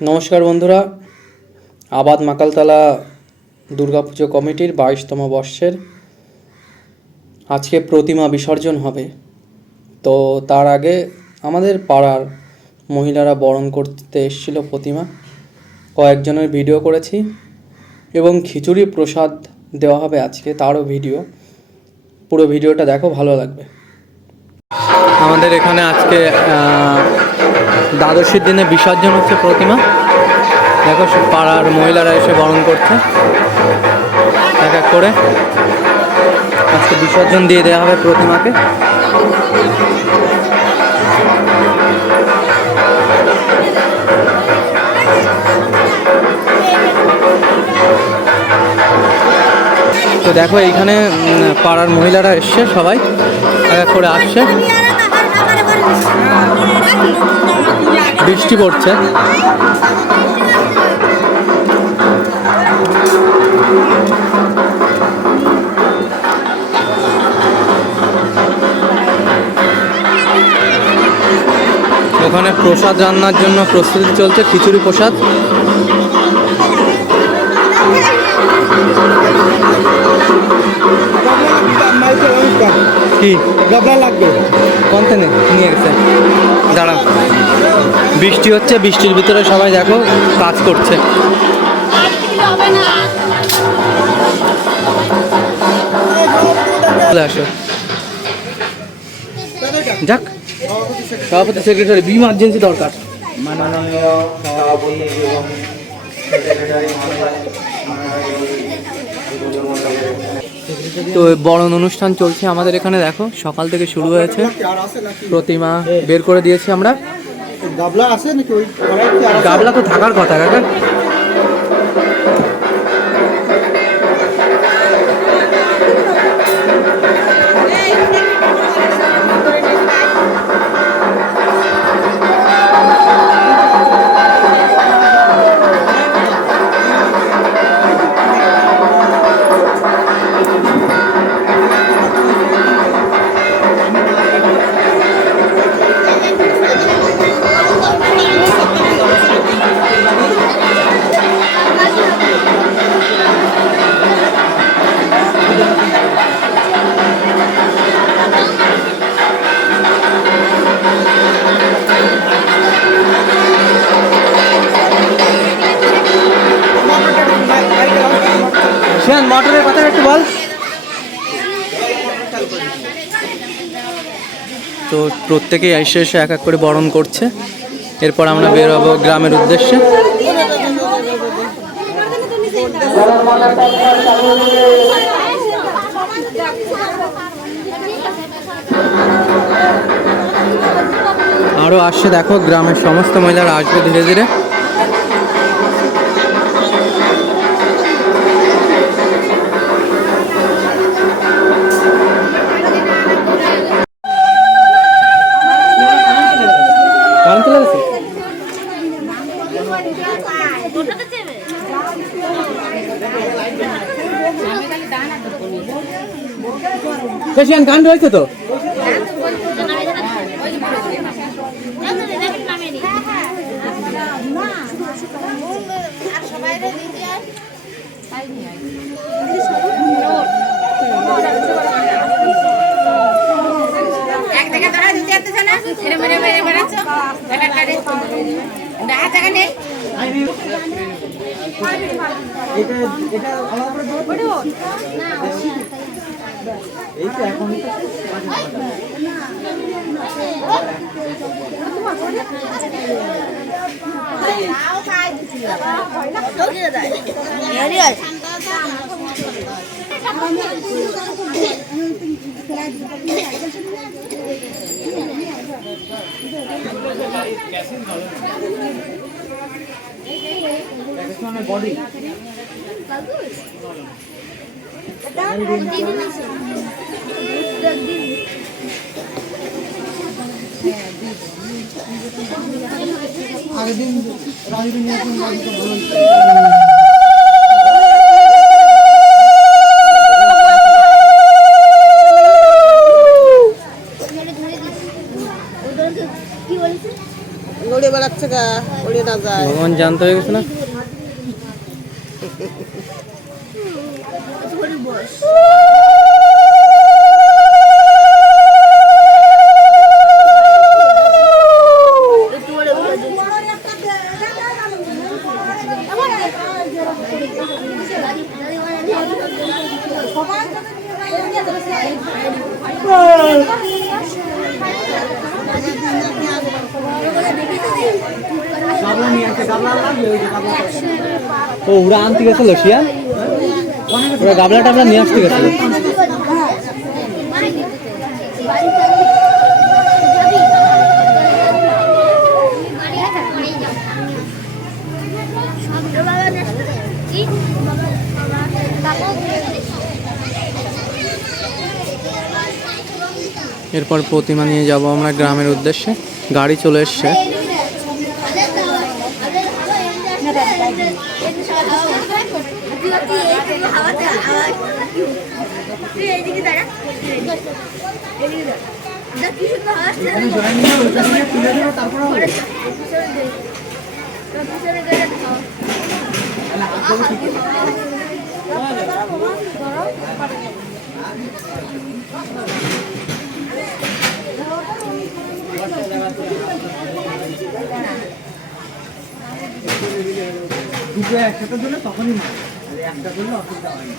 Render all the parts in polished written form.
নমস্কার বন্ধুরা, আবাদ মাকালতলা দুর্গাপুজো কমিটির 22তম বর্ষের আজকে প্রতিমা বিসর্জন হবে। তো তার আগে আমাদের পাড়ার মহিলারা বরণ করতে এসেছিল প্রতিমা, কয়েকজনের ভিডিও করেছি এবং খিচুড়ি প্রসাদ দেওয়া হবে আজকে, তারও ভিডিও। পুরো ভিডিওটা দেখো, ভালো লাগবে। আমাদের এখানে আজকে দ্বাদশীর দিনে বিসর্জন হচ্ছে প্রতিমা। দেখো পাড়ার মহিলারা এসে বরণ করছে এক এক করে। আজকে বিসর্জন দিয়ে দেওয়া হবে প্রতিমাকে। তো দেখো এইখানে পাড়ার মহিলারা এসছে, সবাই এক এক করে আসছে। বৃষ্টি পড়ছে। ওখানে প্রসাদ রান্নার জন্য প্রস্তুতি চলছে, খিচুড়ি প্রসাদ। কি গাবলা লাগবে কোনতে নিয়ে গেছে? দাঁড়া, বৃষ্টি হচ্ছে, বৃষ্টির ভিতরে সবাই দেখো কাজ করছে। আসো, যাক। সভাপতি সেক্রেটারি ইমার্জেন্সি দরকার। মাননীয় সভাপতি এবং তো বরণ অনুষ্ঠান চলছে আমাদের এখানে। দেখো সকাল থেকে শুরু হয়েছে, প্রতিমা বের করে দিয়েছি আমরা। গাবলা তো থাকার কথা কাকা। মোটরের কথা একটু বল। তো প্রত্যেকেই এসে এসে এক এক করে বরণ করছে। এরপর আমরা বের হবো গ্রামের উদ্দেশ্যে। আরো আসছে, দেখো গ্রামের সমস্ত মহিলারা আসবে ধীরে ধীরে। গান রয়েছে তো। বডি আগের দিন রাজবীর যাচ্ছে গা, উড়ে না যায়। ভগবান জানতে হয়ে গেছে না। ও ওরা আনতে গেছিল শিয়াল, ওরা গাবলা টাবলা নিয়ে আসতে গেছিল। এরপর প্রতিমা নিয়ে যাব আমরা গ্রামের উদ্দেশ্যে। গাড়ি চলে এসছে। দুটো একসাথে ধরলে তখনই মারে, একটা ধরলে অসুবিধা হয় না।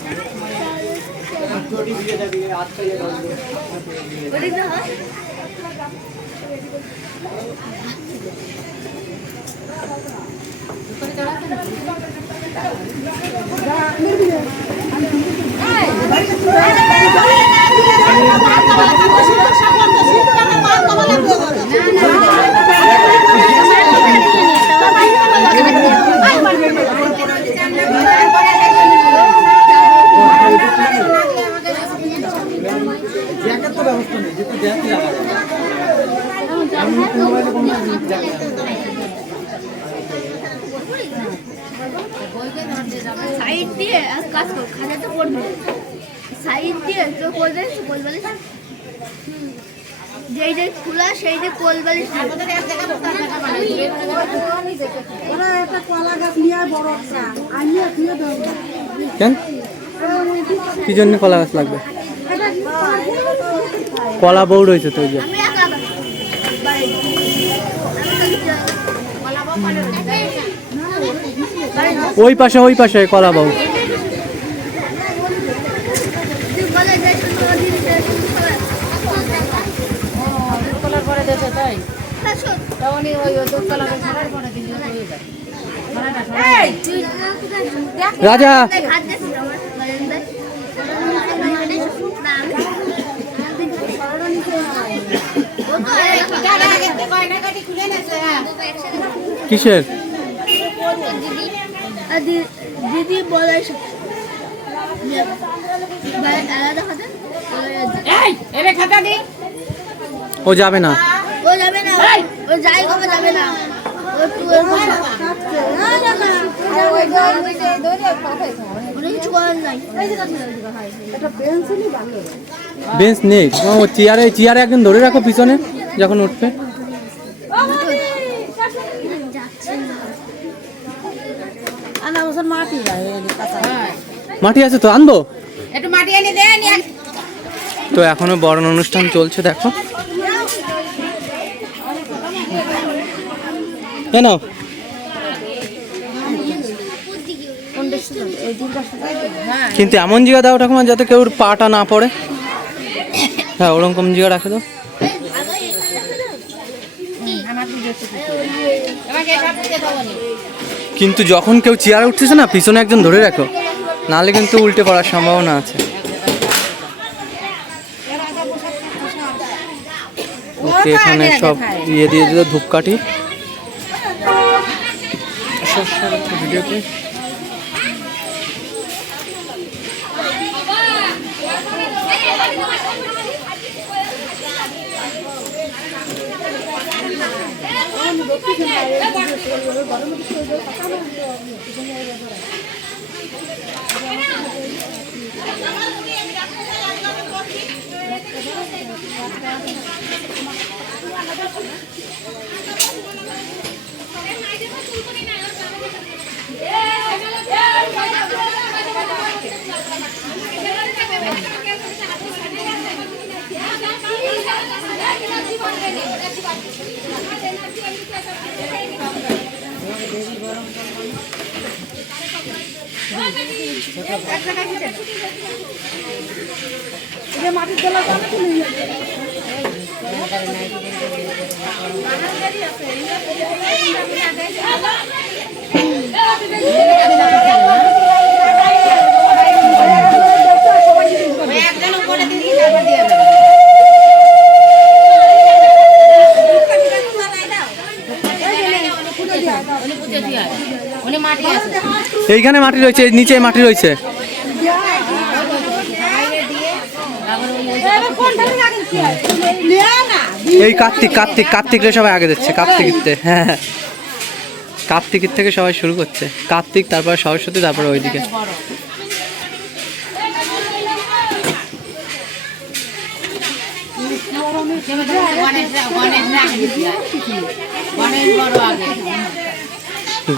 সাইড দিয়ে কাজ কর, খাজা তো পড়বে সাইড দিয়ে তো করবে কোল বালিশ, যেই যে খোলা সেই যে কোল বালিশ। ওরা একটা কলা গাছ নিয়ে বড় একটা আনিয়ে দিয়ে দাও। কেন কি জন্য কলা গাছ লাগবে? কলা বউ রয়েছে তো। আমি একা ওই পাশে কলা বউ। রাজা কিসের দিদি বলে ও যাবে না, ও যাবে না, ও যাই কবে যাবে না। কিছু করার নাই। বেঞ্চ নেই, ও চেয়ারে একজন ধরে রাখো পিছনে যখন উঠবে। মাটি আছে তো আনবো, একটু মাটি এনে দে। তো এখনো বরণ অনুষ্ঠান চলছে দেখো। কেন কিন্তু এমন জায়গা দাও ঠাকুমা যাতে কেউ পাটা না পড়ে। হ্যাঁ ওরকম জায়গা রাখে দাও। কিন্তু যখন কেউ চেয়ারে উঠতেছে না পিছনে একজন ধরে রাখো, নাহলে কিন্তু উল্টে পড়ার সম্ভাবনা আছে। ওকে এখানে সব দিয়ে দিল ধূপকাঠি। ভিডিওতে মাটির তোলা এইখানে মাটি রয়েছে, নিচে মাটি রয়েছে। এই কার্তিকরা সবাই আগে যাচ্ছে। হ্যাঁ, কার্তিকের থেকে সবাই শুরু করছে। কার্তিক, তারপরে সরস্বতী, তারপরে ওইদিকে।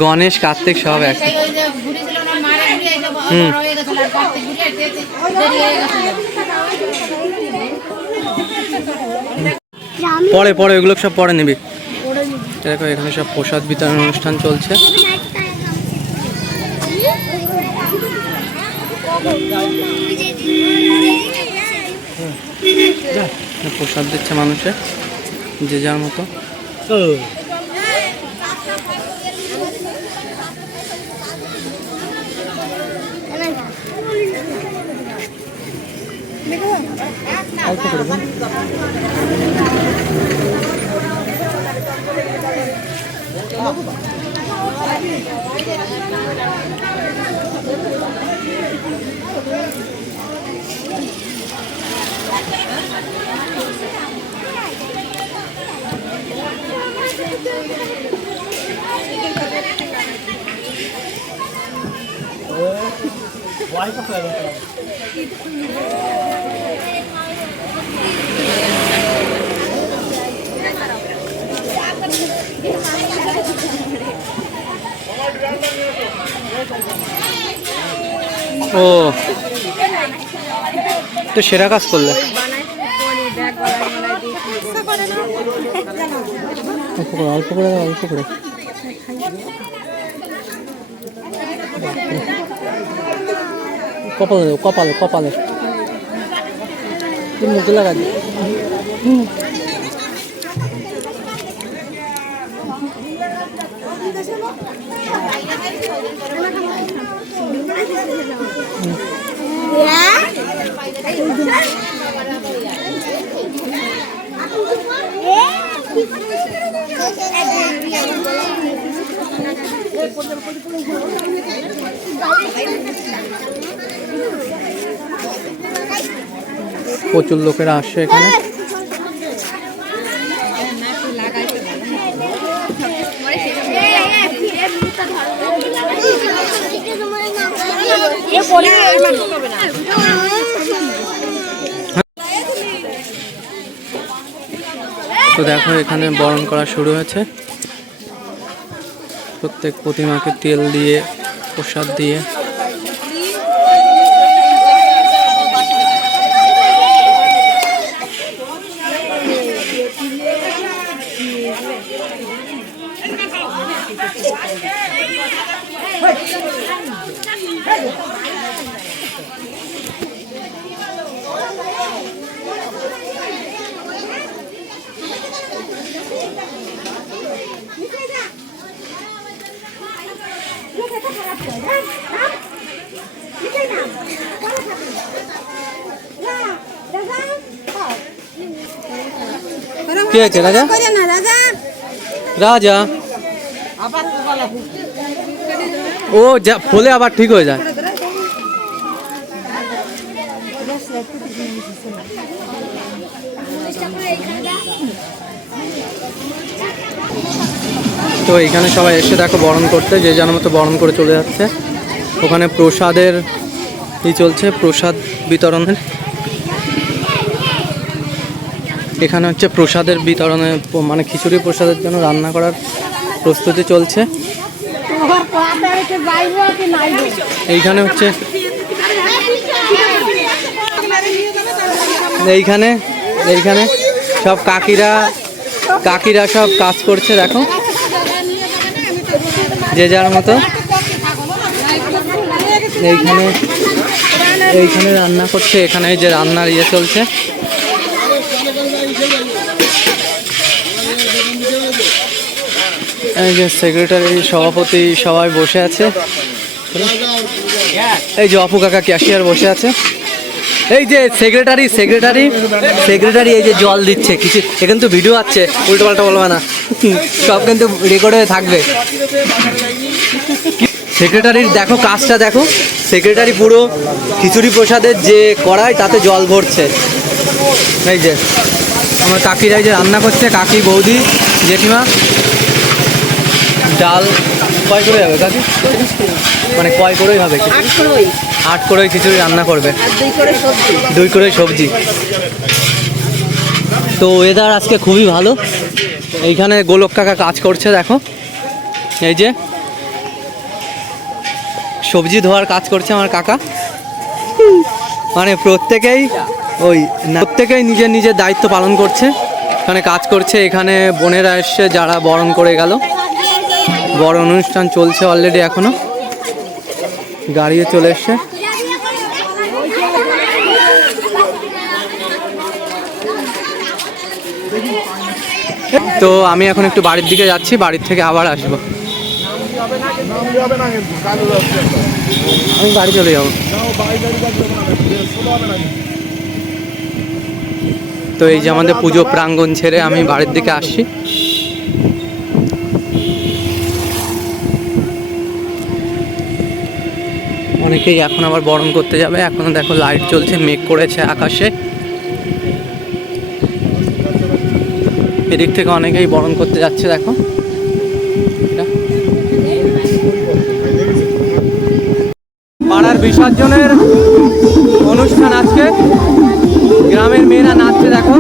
গণেশ, কার্তিক সব এক। পরে পরে ওইগুলো সব পরে নিবি। দেখো এখানে সব প্রসাদ বিতরণ অনুষ্ঠান চলছে। প্রসাদ দিচ্ছে মানুষে যে যার মতো। অল্প করে দেন। ও তো সেরা কাজ করলে। অল্প করে অল্প করে কপালে কপালে কপালে মুখে লাগা। প্রচুর লোকেরা আসছে এখানে। তো দেখো এখানে বরণ করা শুরু হয়েছে। প্রত্যেক প্রতিমাকে তেল দিয়ে প্রসাদ দিয়ে কে আছে রাজা? রাজা ও যা ফলে আবার ঠিক হয়ে যায়। তো এইখানে সবাই এসে দেখো বরণ করতে, যে যার মতো বরণ করে চলে যাচ্ছে। ওখানে প্রসাদের চলছে, প্রসাদ বিতরণের। এখানে হচ্ছে প্রসাদের বিতরণে, মানে খিচুড়ি প্রসাদের জন্য রান্না করার প্রস্তুতি চলছে। তোমার পাতে রেখে যাইবো কি নাইবো? এইখানে হচ্ছে এইখানে এইখানে সব কাকিরা সব কাজ করছে, দেখো যে যার মতো। এইখানে রান্না করছে, এখানে এই যে রান্নার ইয়ে চলছে। এই যে সেক্রেটারি, সভাপতি সবাই বসে আছে। এই যে অপু কাকা ক্যাশিয়ার বসে আছে। এই যে সেক্রেটারি এই যে জল দিচ্ছে কিছু, এখানে তো ভিডিও আছে, উল্টো পাল্টা বলবে না, সব কিন্তু রেকর্ড হয়ে থাকবে। সেক্রেটারির দেখো কাজটা দেখো, সেক্রেটারি পুরো খিচুড়ি প্রসাদের যে কড়াই তাতে জল ভরছে। এই যে আমার কাকিরা এই যে রান্না করছে, কাকি, বৌদি, জেঠিমা। ডাল কয় করে হবে কাকি? মানে কয় করেই হবে? 8 করেই খিচুড়ি রান্না করবে, 2 করে সবজি। তো ওয়েদার আজকে খুবই ভালো। এইখানে গোলক কাকা কাজ করছে, দেখো এই যে সবজি ধোয়ার কাজ করছে আমার কাকা। মানে প্রত্যেকেই নিজের নিজের দায়িত্ব পালন করছে, এখানে কাজ করছে। এখানে বোনেরা এসছে যারা বরণ করে গেল, বড় অনুষ্ঠান চলছে অলরেডি, এখনো গাড়িও চলে এসছে। তো আমি এখন একটু বাড়ির দিকে যাচ্ছি, বাড়ির থেকে আবার আসবো। আমি বাড়ি চলে যাবো। তো এই যে আমাদের পুজো প্রাঙ্গণ ছেড়ে আমি বাড়ির দিকে আসছি। অনেকেই এখন আবার বরণ করতে যাবে। এখনো দেখো লাইট জ্বলছে, মেঘ করেছে আকাশে। এদিক থেকে অনেকেই বরণ করতে যাচ্ছে, দেখো পাড়ার বিসর্জনের অনুষ্ঠান আজকে। গ্রামের মেয়েরা নাচছে, দেখো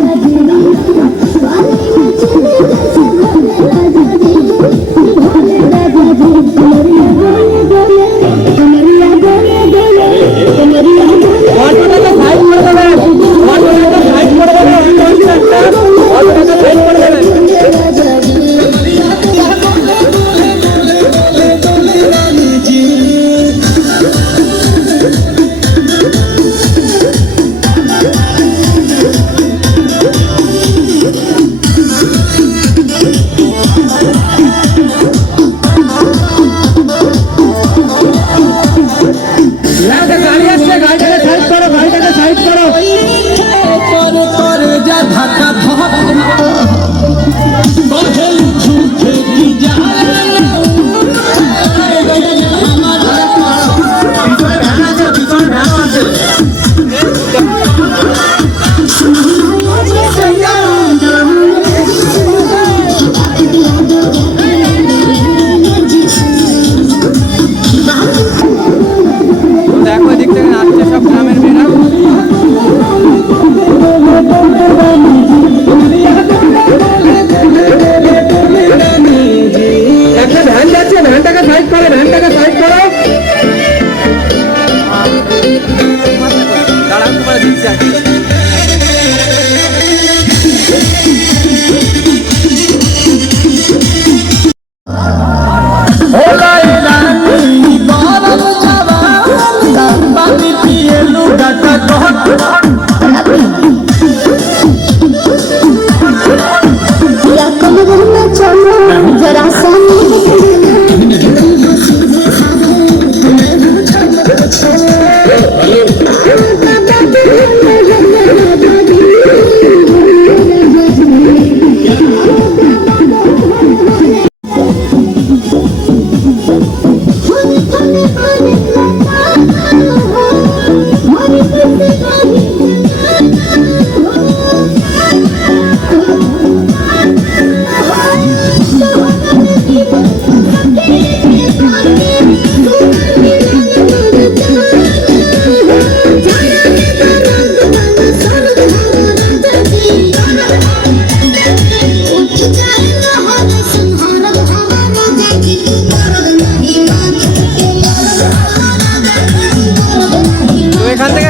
जरा सा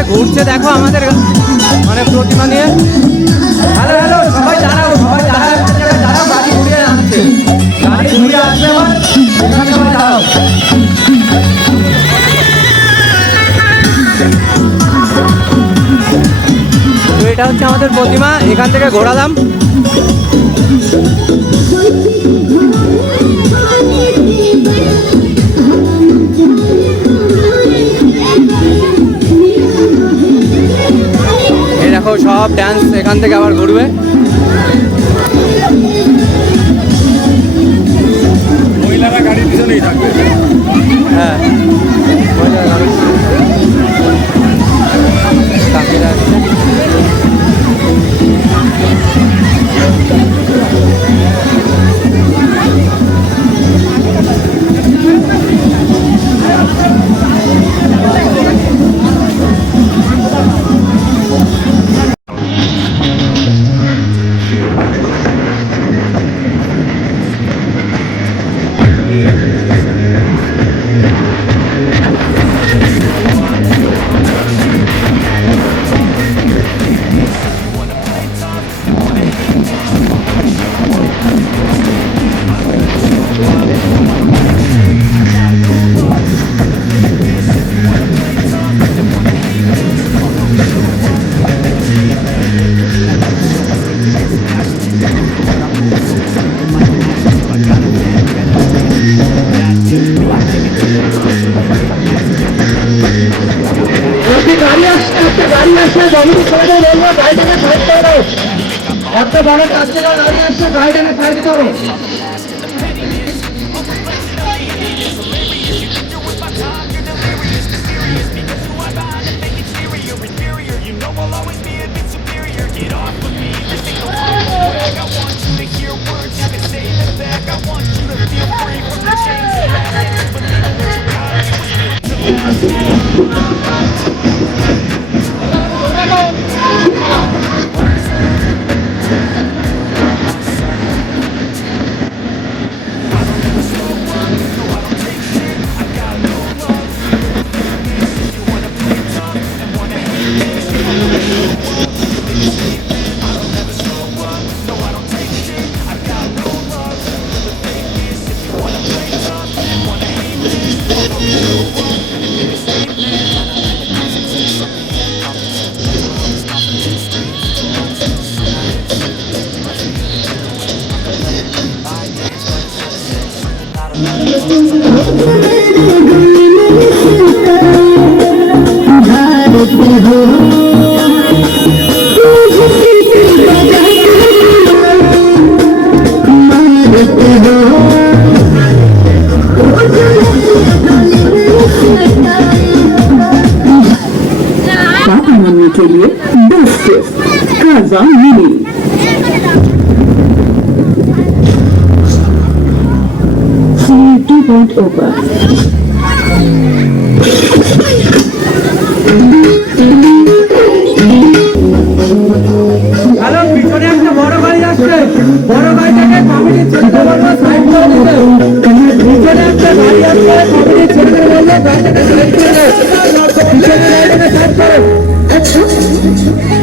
ঘুরছে দেখো আমাদের মানে প্রতিমা নিয়ে। হ্যালো হ্যালো, সবাই দাঁড়াও, সবাই দাঁড়াও, একটা জায়গায় দাঁড়াও, গাড়ি ঘুরিয়ে আসছে, গাড়ি ঘুরিয়ে আসবে আমার, এখানে সবাই দাঁড়াও। তো এটা হচ্ছে আমাদের প্রতিমা, এখান থেকে ঘোরালাম। এই দেখো সব ড্যান্স এখান থেকে আবার ঘুরবে। মহিলারা গাড়ির পিছনেই থাকবে। হ্যাঁ, কাকিরা আসছে। একটা বড় কাজে গাড়ি আসছে, গাড়িটাকে সাইড করো। के लिए बेस्ट काजा मिनी C2.0 पर হ্যালো, পিছনে একটা বড় গাড়ি আসছে, বড় গাড়িটাকে কমিটি ছেড়ে বলবো সাইড করে দিতে। পিছনে একটা গাড়ি আসছে, কমিটি ছেড়ে বলবো গাড়িটাকে সাইড করে দে। পিছনে গাড়িটাকে সাইড করো,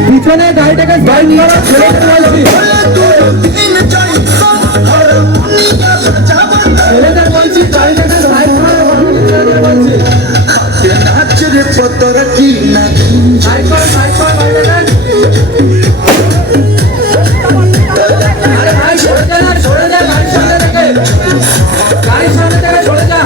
পিছনে গাড়িটাকে সাইড করো, ছেড়ে দিতে বলছি। ছেলেদের বলছি গাড়িটাকে সাইড করো, বলছি সাইড করো, সাইড করো গাড়িটাকে। আরে ভাই সরে যা না, সরে যা, গাড়ির সামনে থেকে, গাড়ির সামনে থেকে সরে যা।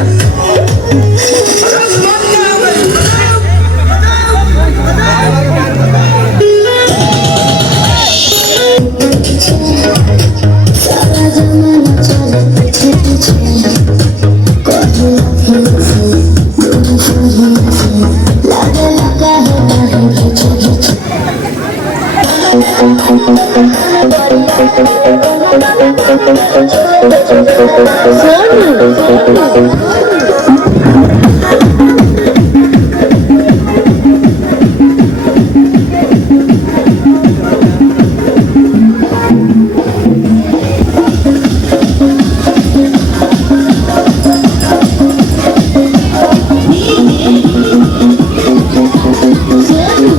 Zero.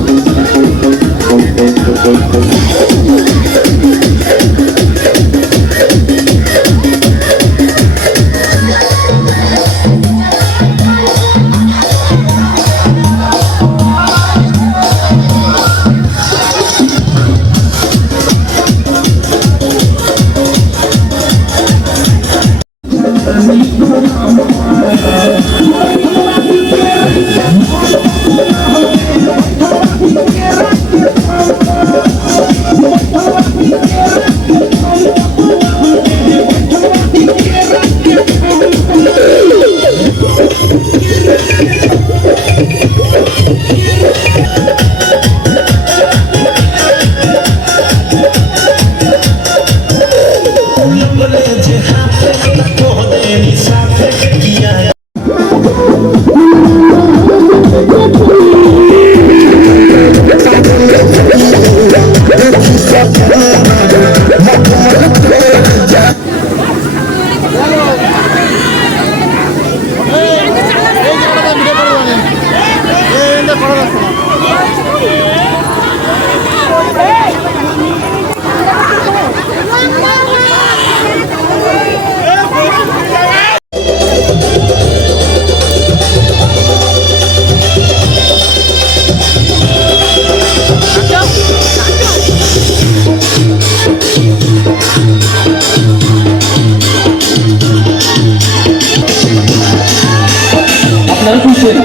আপনারা শুনছেন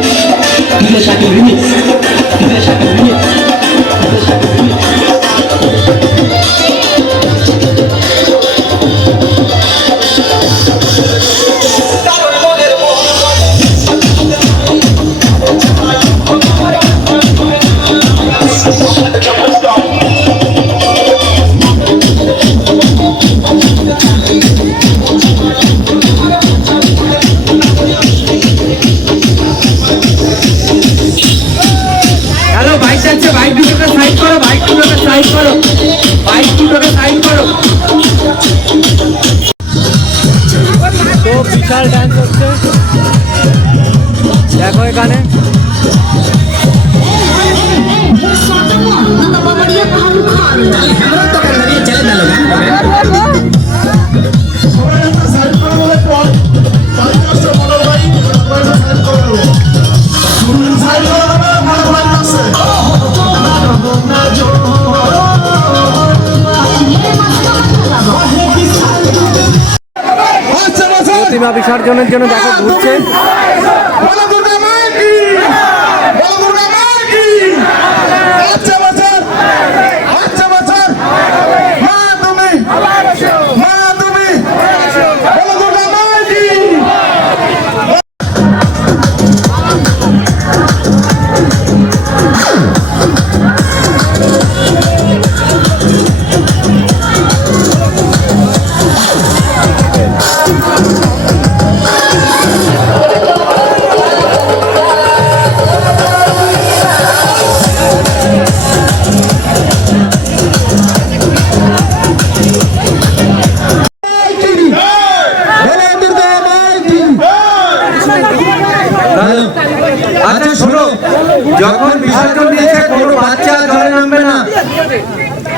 DJ Shakib remix, DJ Shakib remix, DJ Shakib remix. Hello, bike যাচ্ছে, বাইক দুটোকে সাইড করো, বাইক দুটোকে সাইড করো, বাইক দুটোকে সাইড করো। তো বিশাল ডান্স হচ্ছে দেখো এখানে। প্রতিমা বিসর্জনের জন্য দেখো ঘুরছে। আচ্ছা শোনো, যখন বিসর্জন দিয়েছে কোনো বাচ্চা জলে নামবে না,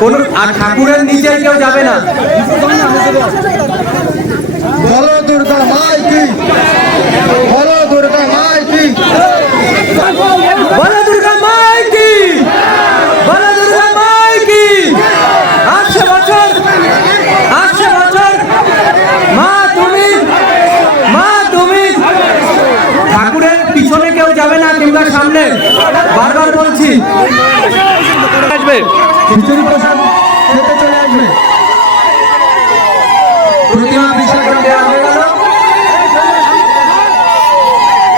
কোন আর ঠাকুরের নিচে কেউ যাবে না। বলো দুর্গা মাই কি, বলো দুর্গা মাই কি, বলো দুর্গা মাই কি, বলো দুর্গা মাই কি। 800 বছর, 800 বছর মা তুমি, মা তুমি। ঠাকুরের পিছনে কেউ যাবে না কিংবা সামনে, বারবার বলছি। আসবে খিচুড়ি প্রসাদ খেতে চলে আসবে। প্রতিমা বিসর্জন দেওয়া হয়ে গেল,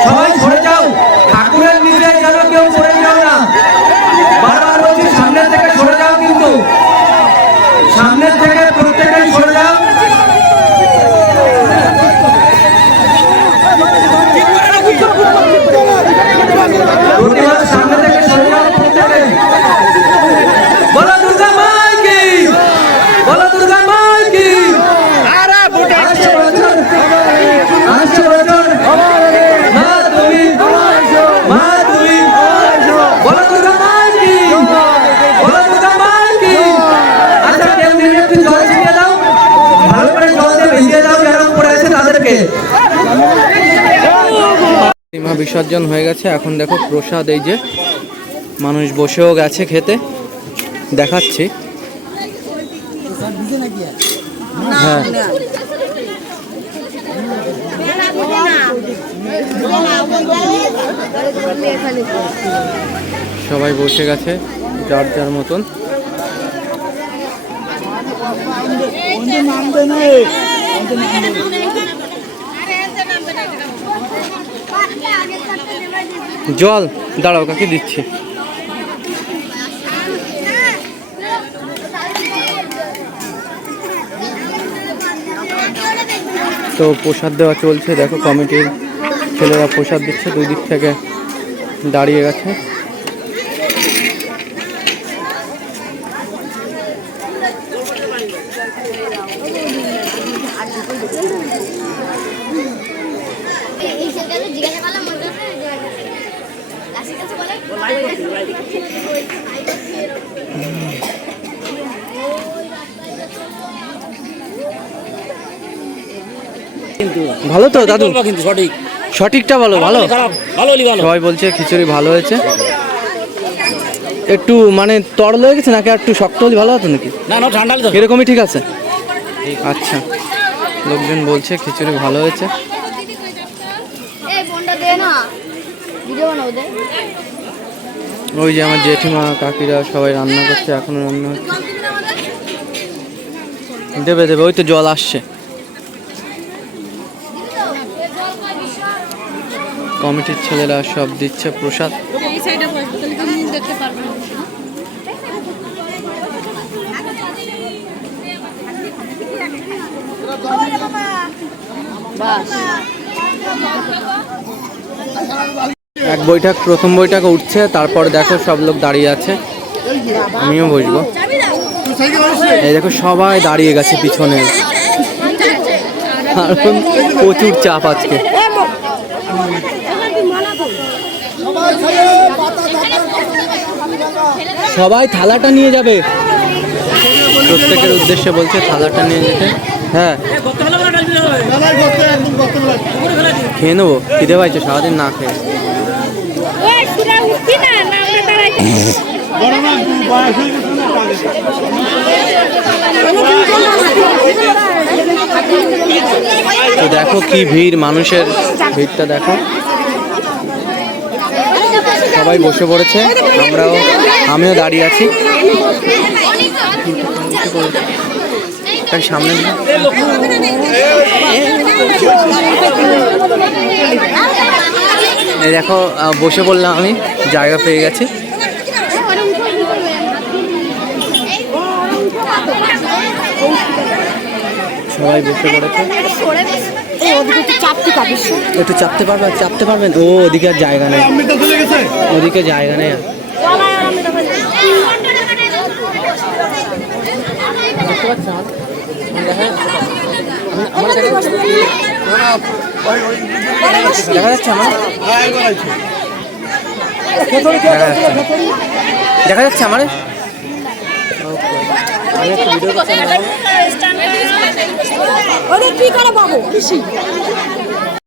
সবাই সরে যাও, ঠাকুরের নিচে যেন কেউ সরে যাও না। বারবার বলছি সামনের থেকে সরে যাও, কিন্তু সামনের থেকে প্রত্যেকেই সরে যাও। প্রতিমার সামনে থেকে সরে যাও প্রত্যেকে। বলো দুর্গা মাই কি, বলো দুর্গা মাই কি। 800 বছর, 800 বছর মা তুমি, মা তুমি। বলো দুর্গা মাই কি, বলো দুর্গা মাই কি। আচ্ছা কেউ নিয়ে একটু জল ছিটিয়ে দাও, ভালো করে জল দিয়ে ভিজিয়ে দাও যারা উপরে আছে তাদেরকে। প্রতিমা বিসর্জন হয়ে গেছে, এখন দেখো প্রসাদ, এই যে মানুষ বসেও গেছে খেতে, দেখাচ্ছি। হ্যাঁ সবাই বসে গেছে যার যার মতন। জল দাঁড়াও, কাকে দিচ্ছি। তো প্রসাদ দেওয়া চলছে, দেখো কমিটির ছেলেরা প্রসাদ দিচ্ছে, দুই দিক থেকে দাঁড়িয়ে গেছে। ভালো তো দাদু? কিন্তু সঠিক সঠিকটা বলো। ভালো? খারাপ ভালো হলি ভালো। সবাই বলছে খিচুড়ি ভালো হয়েছে। একটু মানে তরল হয়ে গেছে নাকি একটু শক্ত হলে ভালো হতো নাকি? না না ঠান্ডা হলে তো এরকমই ঠিক আছে। আচ্ছা, লোকজন বলছে খিচুড়ি ভালো হয়েছে। এই ফোনটা দে না, ভিডিও বানাবো দে। ওই যে আমার জেঠিমা কাকিরা সবাই রান্না করছে, এখনো রান্না হচ্ছে। দেবে দেবে, ওই তো জল আসছে। কমিটির ছেলেরা সব দিচ্ছে প্রসাদ। এক বৈঠক, প্রথম বৈঠক উঠছে, তারপর দেখো সব লোক দাঁড়িয়ে আছে, আমিও বসবো। এই দেখো সবাই দাঁড়িয়ে গেছে পিছনে, এখন প্রচুর চাপ আজকে। সবাই থালাটা নিয়ে যাবে, প্রত্যেকের উদ্দেশ্যে বলছে থালাটা নিয়ে যেতে। হ্যাঁ খেয়ে নেবো, খিদে পাইছে সারাদিন না খেয়ে। তো দেখো কি ভিড়, মানুষের ভিড়টা দেখো। সবাই বসে পড়েছে, আমিও দাঁড়িয়ে আছি। সামনে এই দেখো বসে পড়লাম, আমি জায়গা পেয়ে গেছি। সবাই বসে পড়েছে। একটু চাপতে পারবেন? চাপতে পারবেন? ও ওদিকে আর জায়গা নেই, ওদিকে জায়গা নেই। দেখা যাচ্ছে আমার? দেখা যাচ্ছে আমার? আমি একটু ভিডিও করছি। কি করে বাবু